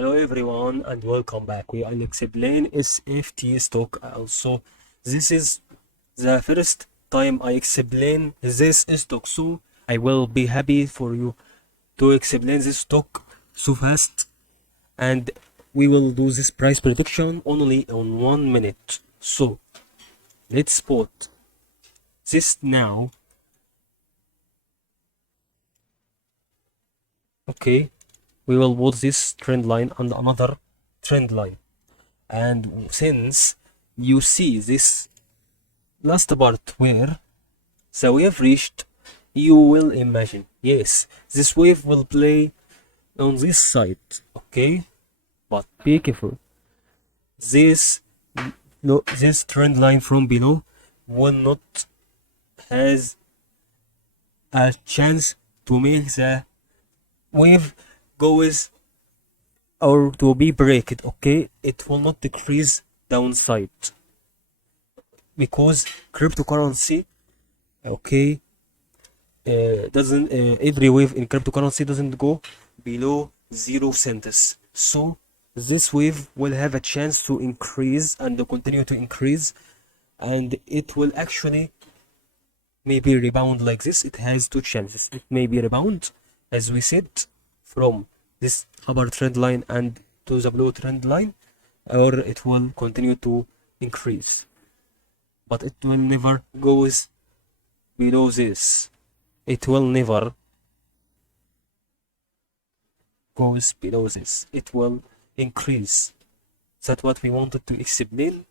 Hello everyone and welcome back. We will explain SFT stock also. This is the first time I explain this stock, so I will be happy for you to explain this stock so fast, and we will do this price prediction only on 1 minute. So let's put this now. Okay, we will put this trend line and another trend line. And since you see this last part where the wave reached, you will imagine, yes, this wave will play on this side, okay? But be careful. This no, this trend line from below will not has a chance to make the wave goes or to be breaked, okay? It will not decrease downside because cryptocurrency, okay, doesn't every wave in cryptocurrency doesn't go below 0 cents. So this wave will have a chance to increase and to continue to increase, and it will actually maybe rebound like this. It has two chances. It may be rebound, as we said, from this upper trend line and to the below trend line, or it will continue to increase, but it will never goes below this. It will never goes below this. It will increase. That's what we wanted to explain.